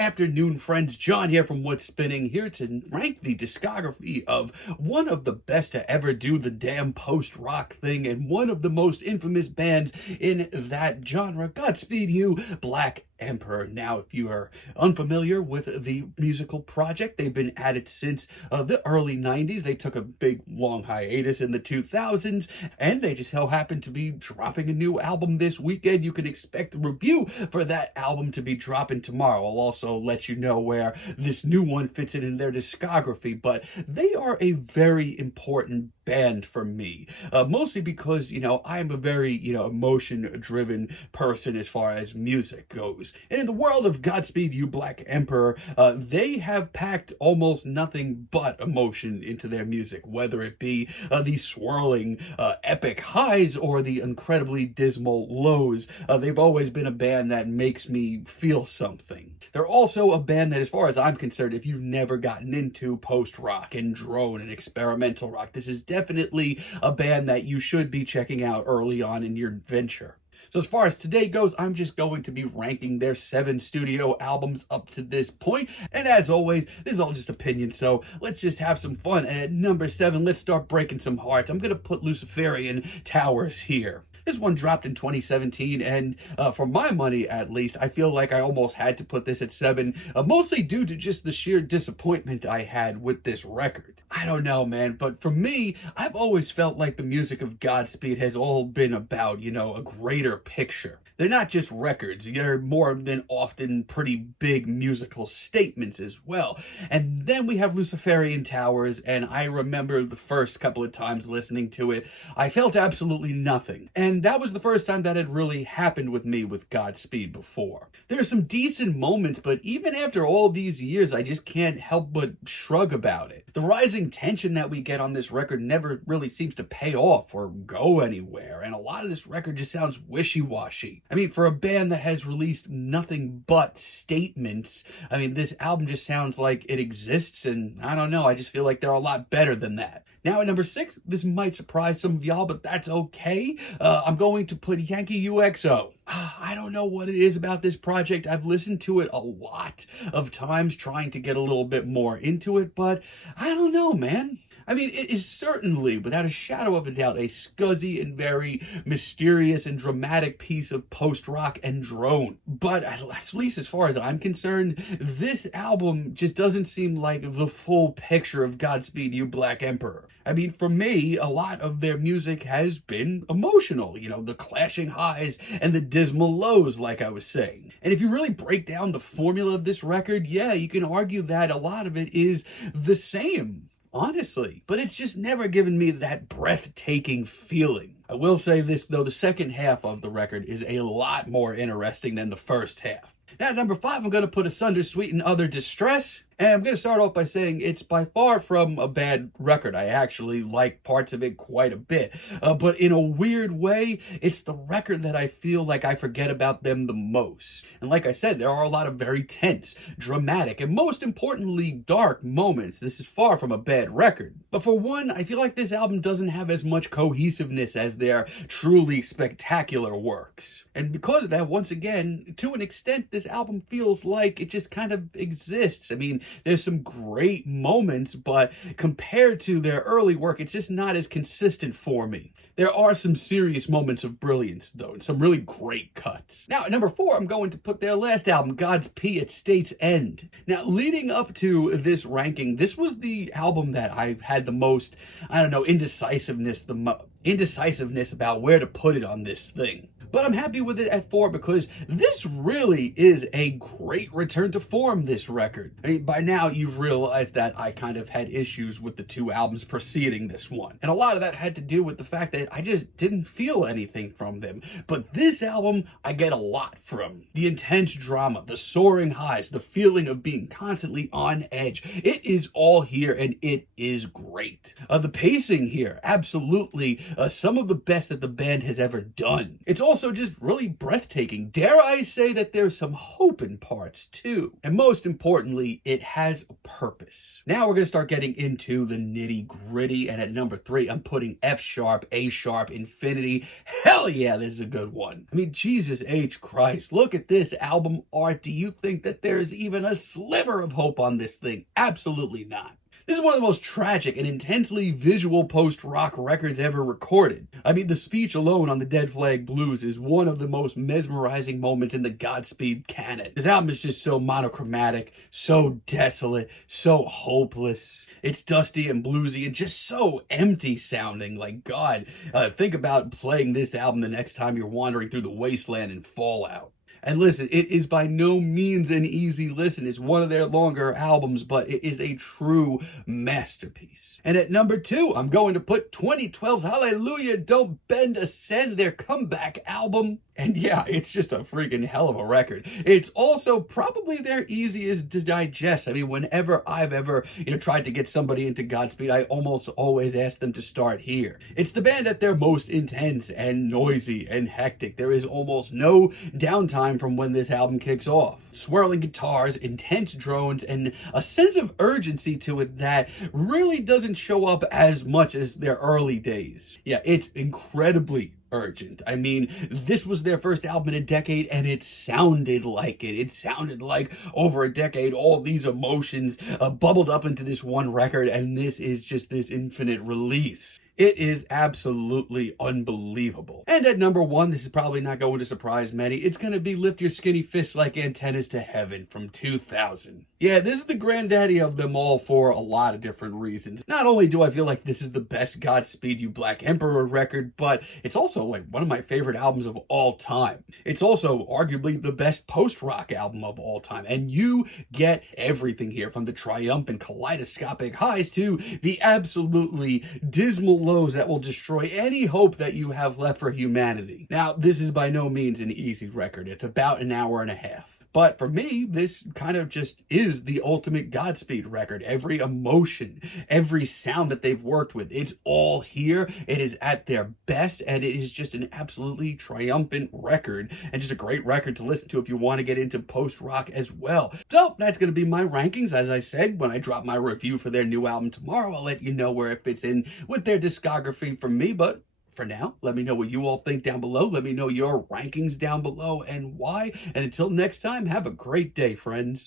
afternoon, friends. John here from What's Spinning, here to rank the discography of one of the best to ever do the damn post-rock thing and one of the most infamous bands in that genre. Godspeed you, Black Emperor. Now, if you are unfamiliar with the musical project, they've been at it since the early 90s. They took a big, long hiatus in the 2000s, and they just so happen to be dropping a new album this weekend. You can expect the review for that album to be dropping tomorrow. I'll also let you know where this new one fits in their discography, but they are a very important band for me, mostly because, I'm a very, emotion-driven person as far as music goes. And in the world of Godspeed You, Black Emperor, they have packed almost nothing but emotion into their music, whether it be the swirling, epic highs or the incredibly dismal lows. They've always been a band that makes me feel something. They're also a band that, as far as I'm concerned, if you've never gotten into post-rock and drone and experimental rock, this is definitely a band that you should be checking out early on in your venture. So as far as today goes, I'm just going to be ranking their 7 studio albums up to this point. And as always, this is all just opinion, so let's just have some fun. And at number 7, let's start breaking some hearts. I'm going to put Luciferian Towers here. This one dropped in 2017, and for my money, at least, I feel like I almost had to put this at 7, mostly due to just the sheer disappointment I had with this record. I don't know, man, but for me, I've always felt like the music of Godspeed has all been about, a greater picture. They're not just records, they're more than often pretty big musical statements as well. And then we have Luciferian Towers, and I remember the first couple of times listening to it, I felt absolutely nothing. And that was the first time that had really happened with me with Godspeed before. There are some decent moments, but even after all these years, I just can't help but shrug about it. The rising tension that we get on this record never really seems to pay off or go anywhere, and a lot of this record just sounds wishy-washy. I mean, for a band that has released nothing but statements, this album just sounds like it exists, and I don't know, I just feel like they're a lot better than that. Now at number 6, this might surprise some of y'all, but that's okay. I'm going to put Yanqui U.X.O. I don't know what it is about this project. I've listened to it a lot of times trying to get a little bit more into it, but I don't know, man. It is certainly, without a shadow of a doubt, a scuzzy and very mysterious and dramatic piece of post-rock and drone. But at least as far as I'm concerned, this album just doesn't seem like the full picture of Godspeed You, Black Emperor. For me, a lot of their music has been emotional, the clashing highs and the dismal lows, like I was saying. And if you really break down the formula of this record, yeah, you can argue that a lot of it is the same. Honestly, but it's just never given me that breathtaking feeling. I will say this, though, the second half of the record is a lot more interesting than the first half. Now, at number 5, I'm going to put Asunder, Sweet and Other Distress. And I'm going to start off by saying it's by far from a bad record. I actually like parts of it quite a bit. But in a weird way, it's the record that I feel like I forget about them the most. And like I said, there are a lot of very tense, dramatic, and most importantly, dark moments. This is far from a bad record. But for one, I feel like this album doesn't have as much cohesiveness as their truly spectacular works. And because of that, once again, to an extent, this album feels like it just kind of exists. There's some great moments, but compared to their early work, it's just not as consistent for me. There are some serious moments of brilliance, though, and some really great cuts. Now, at number 4, I'm going to put their last album, Godspeed at State's End. Now, leading up to this ranking, this was the album that I had the most, indecisiveness about where to put it on this thing. But I'm happy with it at 4 because this really is a great return to form, this record. By now you've realized that I kind of had issues with the 2 albums preceding this one. And a lot of that had to do with the fact that I just didn't feel anything from them. But this album, I get a lot from. The intense drama, the soaring highs, the feeling of being constantly on edge. It is all here and it is great. The pacing here, absolutely some of the best that the band has ever done. It's also also just really breathtaking. Dare I say that there's some hope in parts too. And most importantly, it has a purpose. Now we're going to start getting into the nitty gritty. And at number 3, I'm putting F sharp, A sharp, infinity. Hell yeah, this is a good one. I mean, Jesus H. Christ, look at this album art. Do you think that there's even a sliver of hope on this thing? Absolutely not. This is one of the most tragic and intensely visual post-rock records ever recorded. I mean, the speech alone on the Dead Flag Blues is one of the most mesmerizing moments in the Godspeed canon. This album is just so monochromatic, so desolate, so hopeless. It's dusty and bluesy and just so empty sounding. Like, God, think about playing this album the next time you're wandering through the wasteland in Fallout. And listen, it is by no means an easy listen. It's one of their longer albums, but it is a true masterpiece. And at number 2, I'm going to put 2012's Allelujah, Don't Bend, Ascend, their comeback album. And yeah, it's just a freaking hell of a record. It's also probably their easiest to digest. I mean, whenever I've ever, tried to get somebody into Godspeed, I almost always ask them to start here. It's the band at their most intense and noisy and hectic. There is almost no downtime from when this album kicks off. Swirling guitars, intense drones, and a sense of urgency to it that really doesn't show up as much as their early days. Yeah, it's incredibly urgent. I mean, this was their first album in a decade, and it sounded like it. It sounded like over a decade, all these emotions bubbled up into this one record, and this is just this infinite release. It is absolutely unbelievable. And at number 1, this is probably not going to surprise many. It's going to be Lift Your Skinny Fists Like Antennas to Heaven from 2000. Yeah, this is the granddaddy of them all for a lot of different reasons. Not only do I feel like this is the best Godspeed You Black Emperor record, but it's also like one of my favorite albums of all time. It's also arguably the best post-rock album of all time. And you get everything here, from the triumphant kaleidoscopic highs to the absolutely dismal lows that will destroy any hope that you have left for humanity. Now, this is by no means an easy record. It's about an hour and a half. But for me, this kind of just is the ultimate Godspeed record. Every emotion, every sound that they've worked with, it's all here. It is at their best, and it is just an absolutely triumphant record, and just a great record to listen to if you want to get into post-rock as well. So that's going to be my rankings. As I said, when I drop my review for their new album tomorrow, I'll let you know where it fits in with their discography for me, but for now, let me know what you all think down below. Let me know your rankings down below and why. And until next time, have a great day, friends.